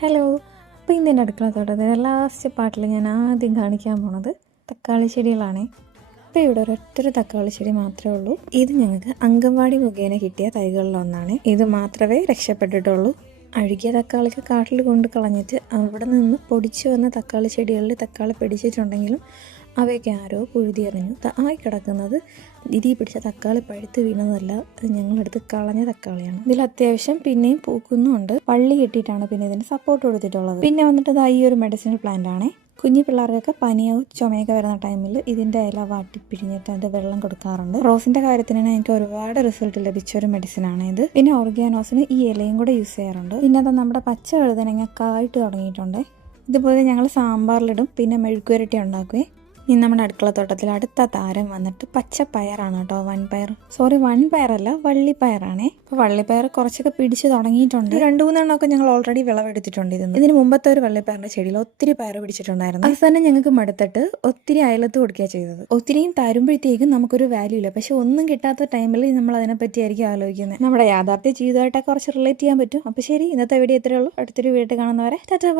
Hello. അപ്പോൾ ഇന്ന് അടുക്കള തോട്ടത്തിൻ്റെ ലാസ്റ്റ് പാർട്ടിൽ ഞാൻ ആദ്യം കാണിക്കാൻ പോണത് തക്കാളി ചെടികളാണ്. അപ്പോൾ ഇവിടെ ഒരൊറ്റൊരു തക്കാളി ചെടി മാത്രമേ ഉള്ളൂ. ഇത് ഞങ്ങൾക്ക് അംഗൻവാടി മുഖേന കിട്ടിയ തൈകളിലൊന്നാണ്. ഇത് മാത്രമേ രക്ഷപ്പെട്ടിട്ടുള്ളൂ. അഴുകിയ തക്കാളിക്ക് കാട്ടിൽ കൊണ്ട് കളഞ്ഞിട്ട് അവിടെ നിന്ന് പൊടിച്ചു വന്ന തക്കാളി ചെടികളിൽ തക്കാളി പിടിച്ചിട്ടുണ്ടെങ്കിലും അവയൊക്കെ ആരോ പുഴുതി എറിഞ്ഞു. ആയി കിടക്കുന്നത് ഇതിൽ പിടിച്ച തക്കാളി പഴുത്ത് വീണതല്ല, അത് ഞങ്ങളെടുത്ത് കളഞ്ഞ തക്കാളിയാണ്. ഇതിൽ അത്യാവശ്യം പിന്നെയും പൂക്കുന്നുണ്ട്. വള്ളി കെട്ടിയിട്ടാണ് പിന്നെ ഇതിന് സപ്പോർട്ട് കൊടുത്തിട്ടുള്ളത്. പിന്നെ വന്നിട്ട് ഈ ഒരു മെഡിസിനൽ പ്ലാന്റ് ആണ്. കുഞ്ഞു പിള്ളേർക്കൊക്കെ പനിയോ ചുമയൊക്കെ വരുന്ന ടൈമിൽ ഇതിൻ്റെ ഇല വാട്ടിപ്പിഴിഞ്ഞിട്ട് അതിൻ്റെ വെള്ളം കൊടുക്കാറുണ്ട്. റോസിൻ്റെ കാര്യത്തിനാണ് എനിക്ക് ഒരുപാട് റിസൾട്ട് ലഭിച്ച ഒരു മെഡിസിനാണ് ഇത്. പിന്നെ ഓർഗാനോസിന് ഈ ഇലയും കൂടെ യൂസ് ചെയ്യാറുണ്ട്. പിന്നെ അത് നമ്മുടെ പച്ച വഴുതനങ്ങ കായിട്ട് തുടങ്ങിയിട്ടുണ്ട്. ഇതുപോലെ ഞങ്ങൾ സാമ്പാറിലിടും, പിന്നെ മെഴുക്കുവരട്ടി ഉണ്ടാക്കുവേ. ഇനി നമ്മുടെ അടുക്കളത്തോട്ടത്തിൽ അടുത്ത താരം വന്നിട്ട് പച്ചപ്പയറാണ് കേട്ടോ. വൻപയറല്ല, വള്ളിപ്പയറാണേ. അപ്പോൾ വള്ളിപ്പയർ കുറച്ചൊക്കെ പിടിച്ച് തുടങ്ങിയിട്ടുണ്ട്. 2-3 എണ്ണമൊക്കെ ഞങ്ങൾ ഓൾറെഡി വിളവെടുത്തിട്ടുണ്ട്. ഇതിന് മുമ്പത്തെ ഒരു വള്ളിപ്പയറിൻ്റെ ചെടിയിൽ ഒത്തിരി പയർ പിടിച്ചിട്ടുണ്ടായിരുന്നു. അവസാനം ഞങ്ങൾക്ക് മടുത്തിട്ട് ഒത്തിരി അയലത്ത് കൊടുക്കുക ചെയ്തത്. ഒത്തിരിയും തരുമ്പോഴത്തേക്കും നമുക്കൊരു വാല്യൂ ഇല്ല. പക്ഷെ ഒന്നും കിട്ടാത്ത ടൈമിൽ നമ്മൾ അതിനെപ്പറ്റി ആയിരിക്കും ആലോചിക്കുന്നത്. നമ്മുടെ യാഥാർത്ഥ്യ ജീവിതമായിട്ട് കുറച്ച് റിലേറ്റ് ചെയ്യാൻ പറ്റും. അപ്പോൾ ശരി, ഇന്നത്തെ വീഡിയോ ഇത്രയേ ഉള്ളൂ. അടുത്തൊരു വീഡിയോ കാണുന്നവരെ ടാറ്റാ.